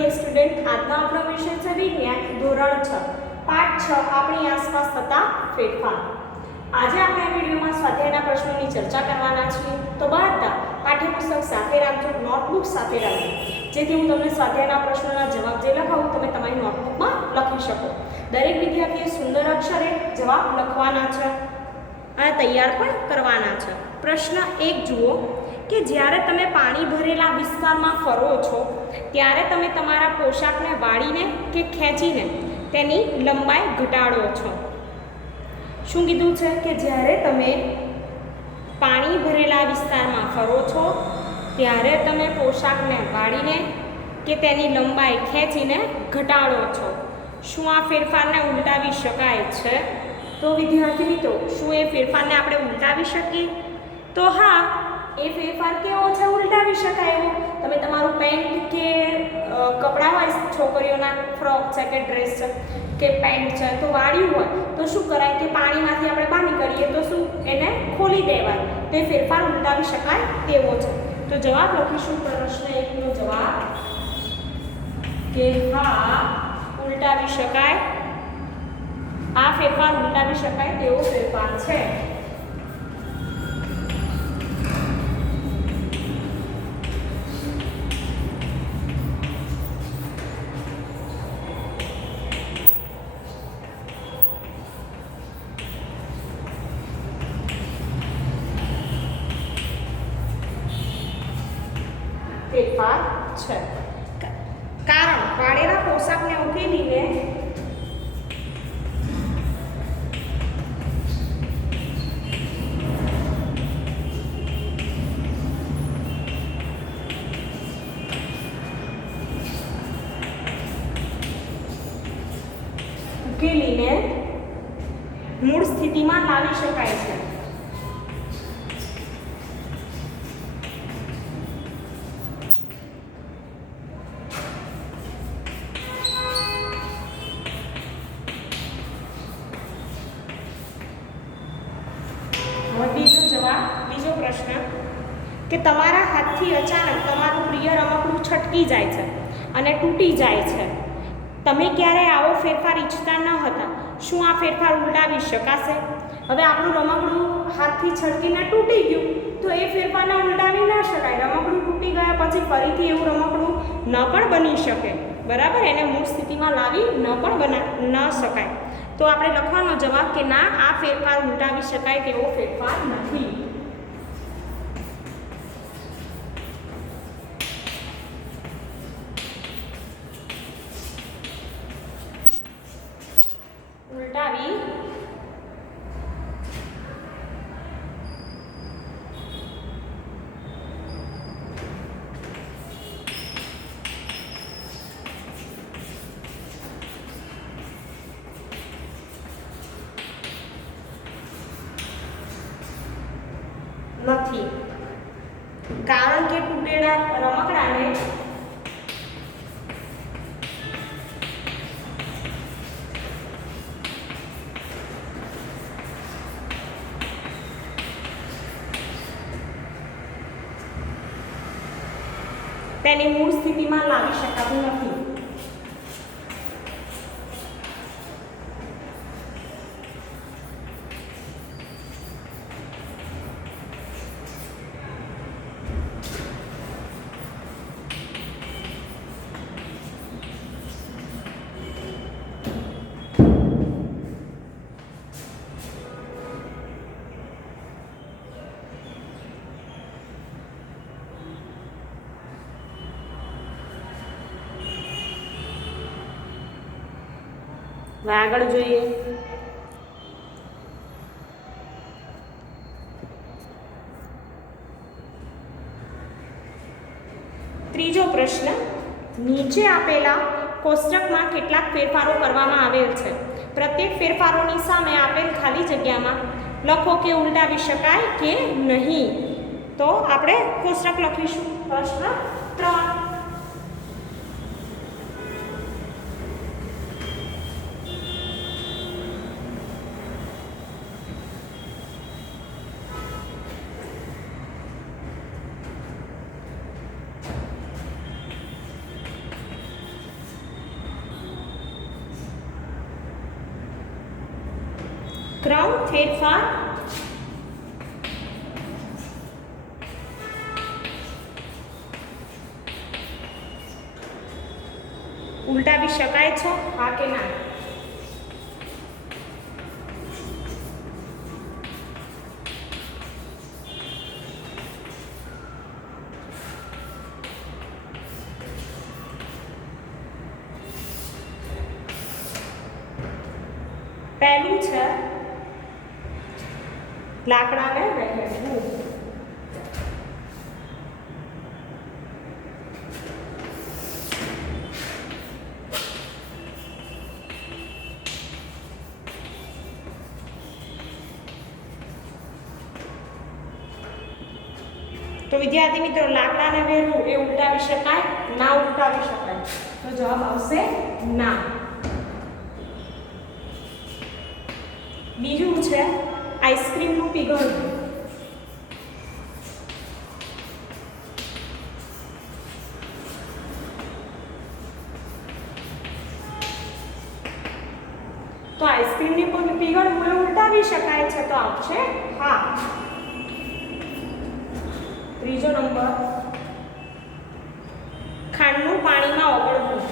Dear student, આજનો આપણો વિષય છે વિજ્ઞાન ધોરણ 6 પાઠ 6 આપણી આસપાસ થતા ફેરફાર. આજે આપણે આ વિડીયોમાં સ્વાધ્યાયના પ્રશ્નોની ચર્ચા કરવાના છીએ. તો બધા પાઠ્યપુસ્તક સાથે રાખજો, નોટબુક સાથે રાખજો, જેથી હું તમને સ્વાધ્યાયના પ્રશ્નોના જવાબ જે લખાવું તમે તમારી નોટબુકમાં લખી શકો. દરેક વિદ્યાર્થીએ સુંદર અક્ષરે જવાબ લખવાના છે અને તૈયાર પણ કરવાના છે. પ્રશ્ન 1 જુઓ કે જ્યારે તમે પાણી ભરેલા વિસ્તારમાં ફરો છો ત્યારે તમે તમારા પોશાકને વાળીને કે ખેંચીને તેની લંબાઈ ઘટાડો છો. શું કીધું છે કે જ્યારે તમે પાણી ભરેલા વિસ્તારમાં ફરો છો ત્યારે તમે પોશાકને વાળીને કે તેની લંબાઈ ખેંચીને ઘટાડો છો. શું આ ફેરફારને ઉલટાવી શકાય છે? તો વિદ્યાર્થી મિત્રો, શું એ ફેરફારને આપણે ઉલટાવી શકીએ? તો હા, એ ફેરફાર કેવો છે ઉલટાવી શકાય એવો. તમે તમારું પેન્ટ કે કપડાં હોય, છોકરીઓના ફ્રોક છે કે ડ્રેસ છે કે પેન્ટ છે, તો વાળ્યું હોય તો શું કરાય કે પાણીમાંથી આપણે બહાર નીકળીએ તો શું એને ખોલી દેવાય. તો એ ફેરફાર ઉલટાવી શકાય તેવો છે. તો જવાબ લખીશું પ્રશ્ન 1 નો જવાબ કે હા, ઉલટાવી શકાય. આ ફેરફાર ઉલટાવી શકાય તેવો ફેરફાર છે. ફેરફાર છે કારણ વાળેલા પોશાકને ઉકેલીને મૂળ સ્થિતિમાં લાવી શકાય છે. બીજો પ્રશ્ન કે તમારા હાથથી અચાનક તમારું પ્રિય રમકડું છટકી જાય છે અને તૂટી જાય છે. તમે ક્યારેય આવો ફેરફાર ઈચ્છતા ન હતા. શું આ ફેરફાર ઉલટાવી શકાશે? હવે આપણું રમકડું હાથથી છટકીને તૂટી ગયું તો એ ફેરફારને ઉલટાવી ન શકાય. રમકડું તૂટી ગયા પછી ફરીથી એવું રમકડું ન પણ બની શકે, બરાબર? એને મૂળ સ્થિતિમાં લાવી ન શકાય. તો આપણે લખવાનો જવાબ કે ના, આ ફેરફાર ઉલટાવી શકાય તેવો ફેરફાર નથી. ઉલટાવી નથી કારણ કે તૂટેલા રમકડાને તેની મૂળ સ્થિતિમાં લાવી શકાતું નથી. આગળ જોઈએ. ત્રીજો પ્રશ્ન, નીચે આપેલા કોષ્ટકમાં કેટલાક ફેરફારો કરવામાં આવેલ છે. પ્રત્યેક ફેરફારોની સામે આપેલ ખાલી જગ્યામાં લખો કે ઉલટાવી શકાય કે નહીં. તો આપણે કોષ્ટક લખીશું. પ્રશ્ન 3, 3 ફેરફાર ઉલટાવી શકાય છે, હા કે ના? પહેલું છે લાકડાને વહેંચવું. તો વિદ્યાર્થી મિત્રો, લાકડાને વહેંચવું એ ઉલટાવી શકાય? ના ઉલટાવી શકાય. તો જવાબ આવશે ના. બીજું છે આઈસ્ક્રીમનું પીગળવું. તો આઈસ્ક્રીમની પીગળવું એ ઉલટાવી શકાય છે, તો આવશે હા. ત્રીજો નંબર ખાંડનું પાણીમાં ઓગળવું.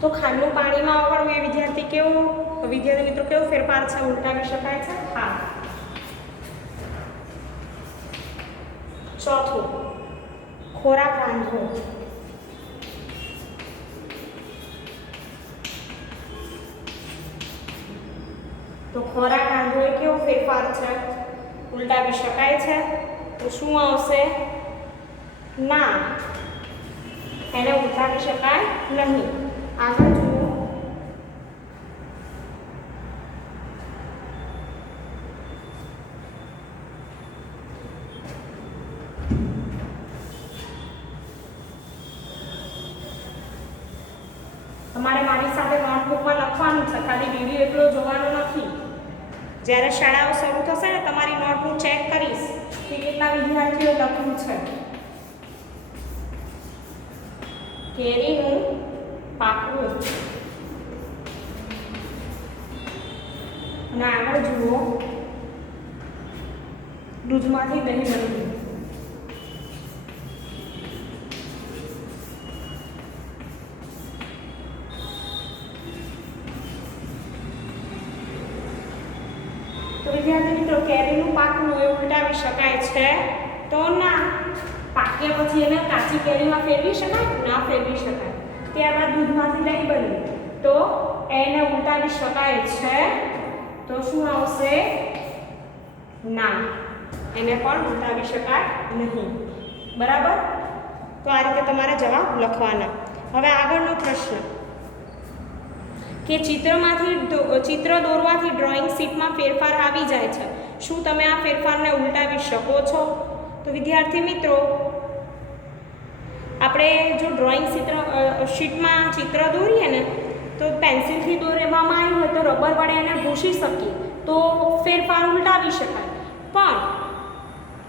તો ખાંડનું પાણીમાં ઓગળવું એ વિદ્યાર્થી મિત્રો કેવો ફેરફાર છે? ઉલટાવી શકાય છે, હા. ચોથું ખોરાક રાંધવો. તો ખોરાક રાંધવો એ કેવો ફેરફાર છે? ઉલટાવી શકાય છે, તો શું આવશે? ના, એને ઉલટાવી શકાય નહીં. આગળ જુઓ. તમારે મારી સાથે નોટબુકમાં લખવાનું છે, ખાલી વિડીયો એકલો જોવાનો નથી. જ્યારે શાળાઓ શરૂ થશે ને, તમારી નોટબુક ચેક કરીશ કે કેટલા વિદ્યાર્થીઓ લખ્યું છે. કેરીનું પાકવું. અને આગળ જુઓ, દૂધમાંથી દહીં બનવું. તો વિદ્યાર્થી મિત્રો, કેરીનું પાકવું એ ઉલટાવી શકાય છે? તો ના. પાક્યા પછી એને કાચી કેરીમાં ફેરવી શકાય? ના ફેરવી શકાય. ત્યારબાદ દૂધમાંથી દહીં બન્યું, તો એને ઉલટાવી શકાય છે? તો શું આવશે? ના, એને પણ ઉલટાવી શકાય નહીં. બરાબર? તો આ રીતે તમારે જવાબ લખવાના. હવે આગળનો પ્રશ્ન કે ચિત્ર દોરવાથી ડ્રોઈંગ શીટમાં ફેરફાર આવી જાય છે. શું તમે આ ફેરફારને ઉલટાવી શકો છો? તો વિદ્યાર્થી મિત્રો, આપણે જો ડ્રોઈંગ શીટમાં ચિત્ર દોરીએ ને, તો પેન્સિલથી દોરવામાં આવ્યું હોય તો રબર વડે એને ભૂંસી શકીએ, તો ફેરફાર ઉલટાવી શકાય. પણ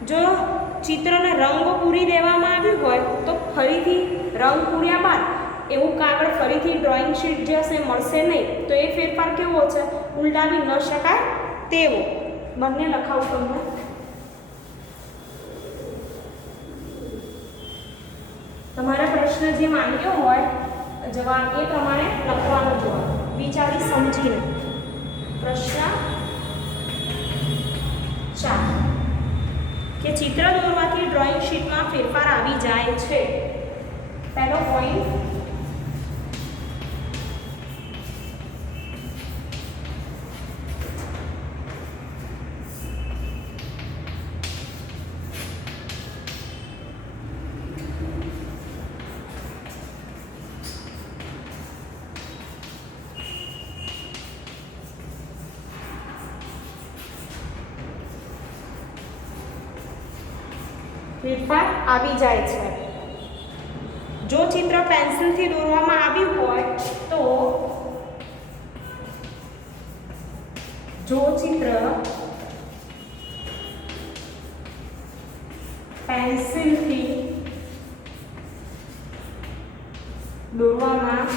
જો ચિત્રને રંગ પૂરી દેવામાં આવ્યું હોય તો ફરીથી રંગ પૂર્યા બાદ એવું કાગળ ફરીથી ડ્રોઈંગ શીટ જે હશે મળશે નહીં. તો એ ફેરફાર કેવો છે? ઉલટાવી ન શકાય તેવો. બંને લખાવું તમને. તમારા પ્રશ્ન જે માંગ્યો હોય જવાબ એ પ્રમાણે લખવાનો જવાબ, વિચારી સમજીને. પ્રશ્ન 4 કે ચિત્ર દોરવાથી ડ્રોઈંગ શીટમાં ફેરફાર આવી જાય છે. પહેલો પોઈન્ટ, ફેરફાર આવી જાય છે. જો ચિત્ર પેન્સિલથી દોરવામાં આવ્યું હોય તો પેન્સિલથી દોરવામાં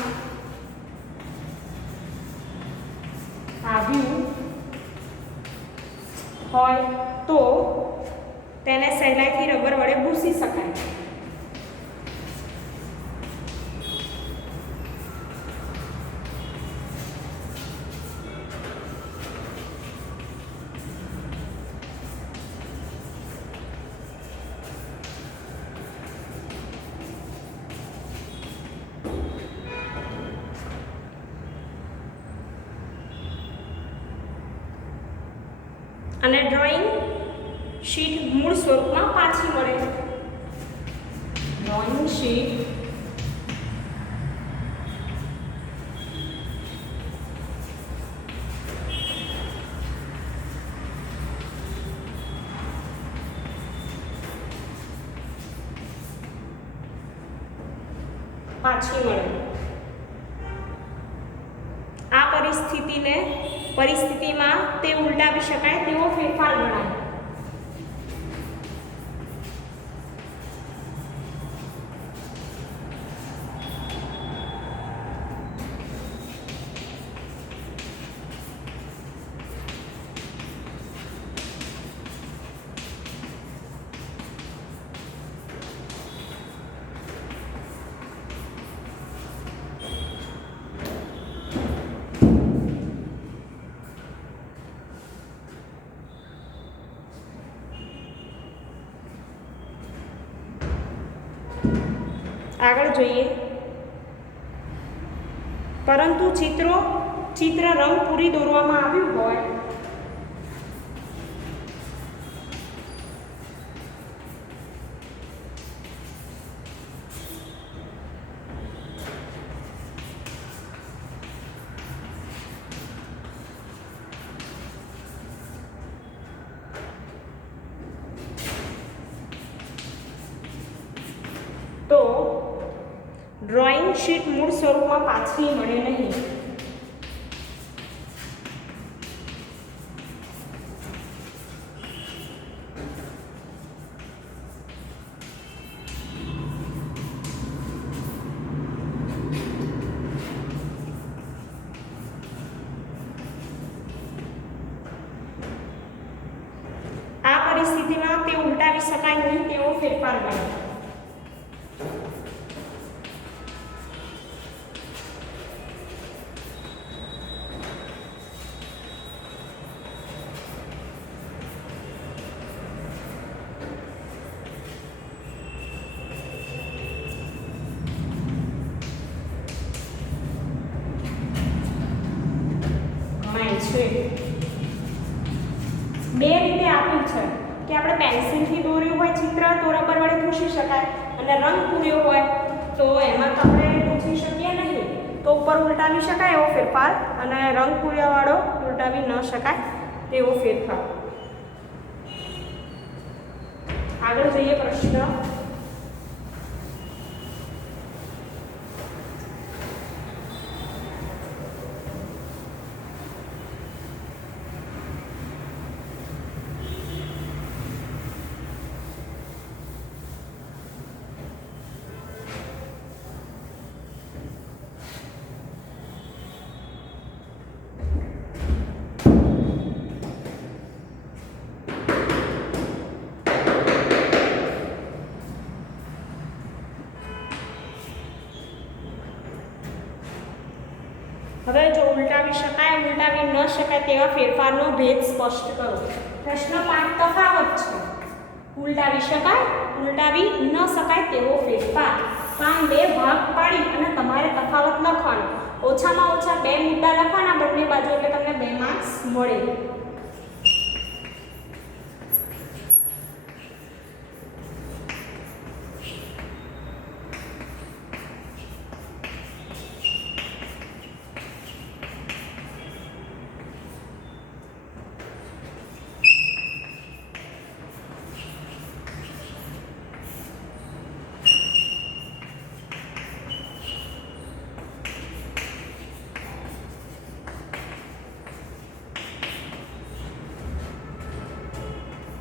આવ્યું હોય તો તેને સહેલાઈથી રબર વડે ભૂંસી શકાય. અને ડ્રોઈંગ શીટ મૂળ સ્વરૂપમાં પાછી મળે. ડ્રોઈંગ શીટ પાછી મળે. આ પરિસ્થિતિમાં તે ઉલટાવી શકાય તેવો ફેરફાર ગણાય. આગળ જોઈએ. પરંતુ ચિત્ર રંગ પૂરી દોરવામાં આવ્યું હોય તો ડ્રોઈંગ શીટ મૂળ સ્વરૂપમાં પાછી મળે નહીં. આ પરિસ્થિતિમાં તે ઉલટાવી શકાય નહીં તેવો ફેરફાર ગણાય. બે રીતે આપ્યું છે કે આપણે પેન્સિલથી દોર્યું હોય ચિત્ર તો રબર વડે ભૂંસી શકાય, અને રંગ પૂર્યો હોય તો એમાં તો આપણે ભૂંસી શકીએ નહીં, તો ઉપર ઉલટાવી શકાય એવો ફેરફાર, અને રંગ પૂર્યાવાળો ઉલટાવી ન શકાય તેવો ફેરફાર. આગળ જોઈએ પ્રશ્ન. હવે જો ઉલટાવી શકાય ઉલટાવી ન શકાય તેવા ફેરફારનો ભેદ સ્પષ્ટ કરો. પ્રશ્ન 5 તફાવત છે. ઉલટાવી શકાય ઉલટાવી ન શકાય તેવો ફેરફાર. કામ 2 ભાગ પાડી અને તમારે તફાવત લખવાનો. ઓછામાં ઓછા 2 મુદ્દા લખવાના બંને બાજુ, એટલે તમને 2 માર્ક્સ મળે.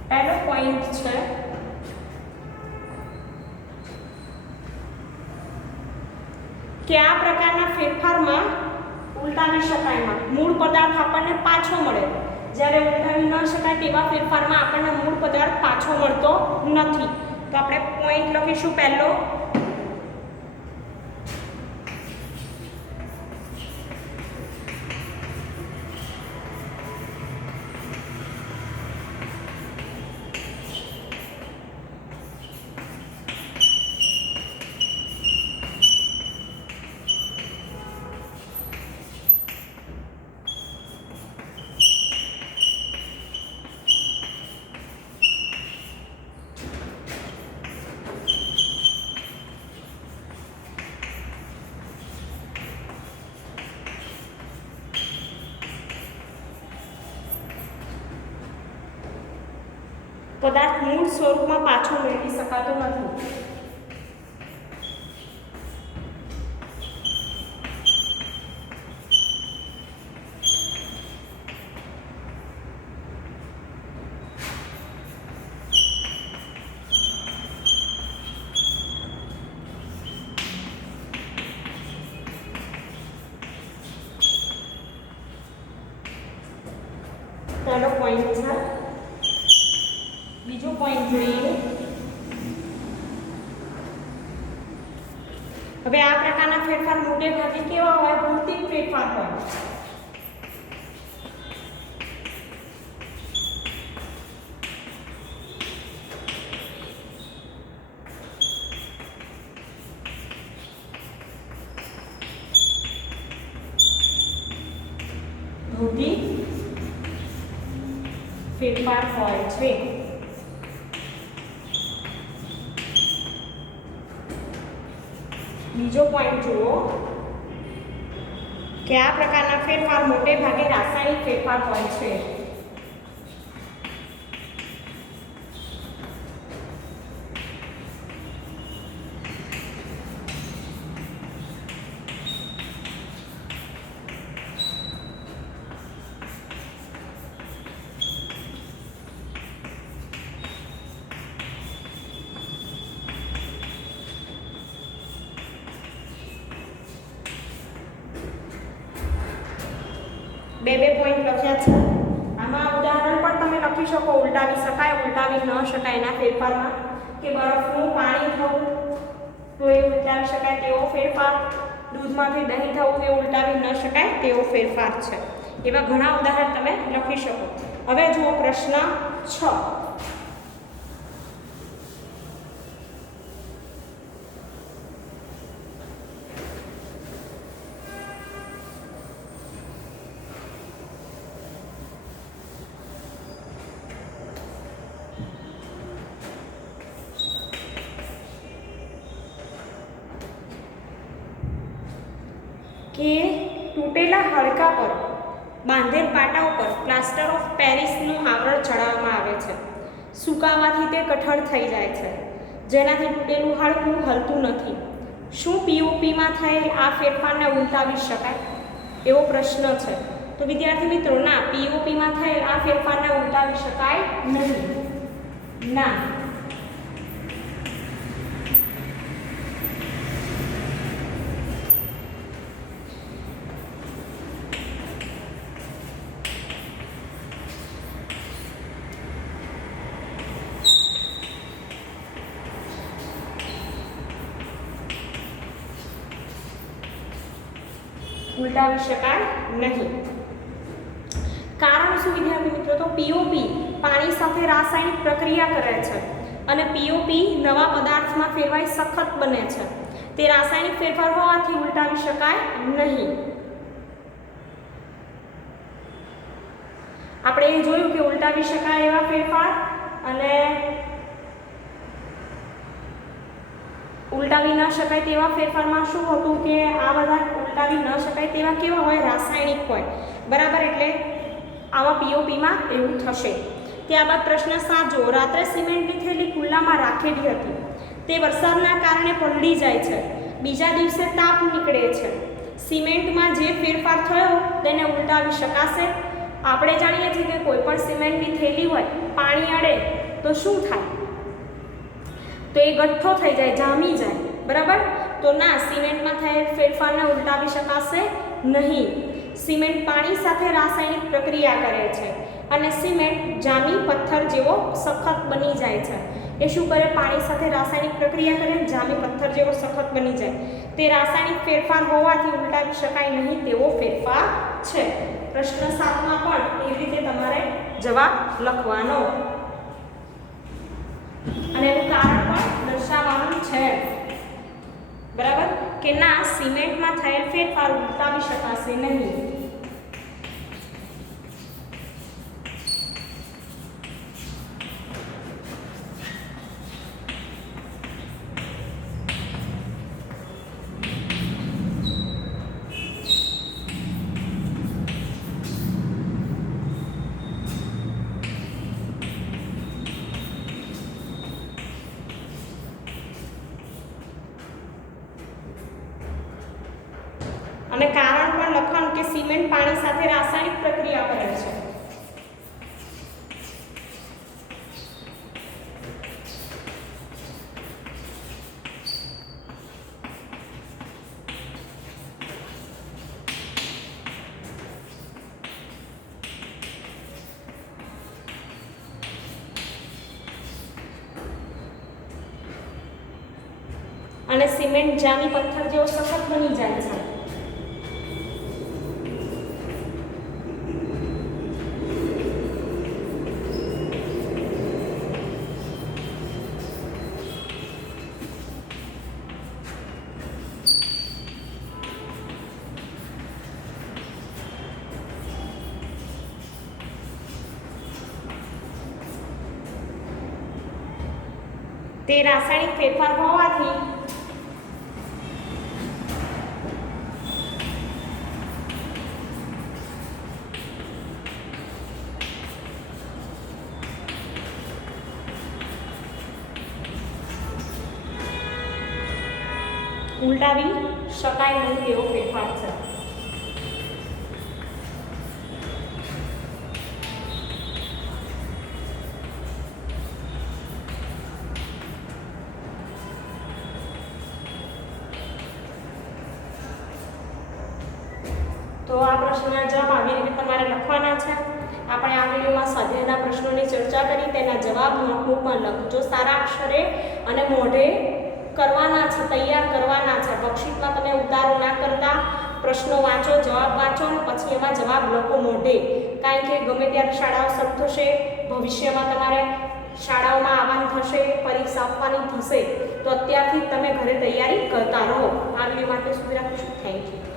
પહેલો પોઈન્ટ છે કે આ પ્રકારના ફેરફારમાં ઉલટાવી શકાયમાં મૂળ પદાર્થ આપણને પાછો મળે, જ્યારે ઉલટાવી ન શકાય તેવા ફેરફારમાં આપણને મૂળ પદાર્થ પાછો મળતો નથી. તો આપણે પોઈન્ટ લખીશું પહેલો, પદાર્થ મૂળ સ્વરૂપમાં પાછો મેળવી શકાતો નથી. પહેલો પોઈન્ટ છે. બીજો પોઈન્ટ જોઈએ. હવે આ પ્રકારના ફેરફાર મોટે ભાગે કેવા હોય? ભૌતિક ફેરફાર હોય. ભૌતિક ફેરફાર હોય છે. બીજો પોઈન્ટ જુઓ કે આ પ્રકારના ફેરફાર મોટે ભાગે રાસાયણિક ફેરફાર હોય છે. બે પોઈન્ટ લખ્યા છે. આમાં ઉદાહરણ પણ તમે લખી શકો. ઉલટાવી શકાય, ઉલટાવી ન શકાય એના ફેરફારમાં, કે બરફનું પાણી થવું તો એ ઉલટાવી શકાય તેવો ફેરફાર, દૂધમાંથી દહીં થવું એ ઉલટાવી ન શકાય તેવો ફેરફાર છે. એવા ઘણા ઉદાહરણ તમે લખી શકો. હવે જુઓ પ્રશ્ન 6. કે તૂટેલા હાડકા પર બાંધેલ પાટા ઉપર પ્લાસ્ટર ઓફ પેરિસનું આવરણ ચડાવવામાં આવે છે. સુકાવાથી તે કઠણ થઈ જાય છે, જેનાથી તૂટેલું હાડકું હલતું નથી. શું પીઓપીમાં થયેલ આ ફેરફારને ઉલટાવી શકાય? એવો પ્રશ્ન છે. તો વિદ્યાર્થી મિત્રો, ના, પીઓપીમાં થયેલ આ ફેરફારને ઉલટાવી શકાય નહીં. ના. ઉલટાવી શકાય નહીં. કારણ શું વિદ્યાર્થી મિત્રો? તો પીઓપી પાણી સાથે રાસાયણિક પ્રક્રિયા કરે છે અને પીઓપી નવા પદાર્થમાં ફેરવાઈ સખત બને છે. તે રાસાયણિક ફેરફાર હોવાથી ઉલટાવી શકાય નહીં. આપણે એ જોયું કે ઉલટાવી શકાય એવા ફેરફાર અને ઉલટાવી ન શકાય તેવા ફેરફારમાં શું હતું કે આ બધા ઉલટાવી ન શકાય તેવા કેવા હોય? રાસાયણિક હોય. બરાબર. એટલે આવા પીઓપીમાં એવું થશે. ત્યારબાદ પ્રશ્ન 7 જુઓ. રાત્રે સિમેન્ટની થેલી ખુલ્લામાં રાખેલી હતી. તે વરસાદના કારણે પલળી જાય છે. બીજા દિવસે તાપ નીકળે છે. સિમેન્ટમાં જે ફેરફાર થયો તેને ઉલટાવી શકાશે? આપણે જાણીએ છીએ કે કોઈ પણ સિમેન્ટની થેલી હોય, પાણી અડે તો શું થાય? તો એ ગઠ્ઠો થઈ જાય, જામી જાય. બરાબર. તો ના, સિમેન્ટમાં થયેલ ફેરફારને ઉલટાવી શકાશે નહીં. સિમેન્ટ પાણી સાથે રાસાયણિક પ્રક્રિયા કરે છે અને સિમેન્ટ જામી પથ્થર જેવો સખત બની જાય છે. એ શું કરે? પાણી સાથે રાસાયણિક પ્રક્રિયા કરે, જામી પથ્થર જેવો સખત બની જાય. તે રાસાયણિક ફેરફાર હોવાથી ઉલટાવી શકાય નહીં તેવો ફેરફાર છે. પ્રશ્ન 7માં પણ એવી રીતે તમારે જવાબ લખવાનો અને એનું કારણ પણ દર્શાવવાનું છે. બરાબર કે ના, સિમેન્ટમાં થયેલ ફેરફાર ઉલટાવી શકાશે નહીં. અને કારણ પણ લખવાનું કે સિમેન્ટ પાણી સાથે રાસાયણિક પ્રક્રિયા કરે છે. અને સિમેન્ટ જામી પથ્થર જેવો સખત બની જાય છે. તે રાસાયણિક ફેરફાર હોવાથી ઉલટાવી શકાય નહીં તેવો ફેરફાર છે. તો આ પ્રશ્નના જવાબ આવી રીતે તમારે લખવાના છે. આપણે આ વિડીયોમાં સ્વાધ્યાયના પ્રશ્નોની ચર્ચા કરી, તેના જવાબ નોટબુકમાં લખજો સારા અક્ષરે અને મોઢે કરવાના છે, તૈયાર કરવાના છે. વર્કશીટમાં તમે ઉતારો ના કરતા, પ્રશ્નો વાંચો, જવાબ વાંચો અને પછી એમાં જવાબ લખો મોઢે. કારણ કે ગમે ત્યારે શાળાઓ શરૂ થશે, ભવિષ્યમાં તમારે શાળાઓમાં આવવાનું થશે, પરીક્ષા આપવાની થશે, તો અત્યારથી તમે ઘરે તૈયારી કરતા રહો. આ વિડીયો માટે સુધી રાખીશું. Thank you.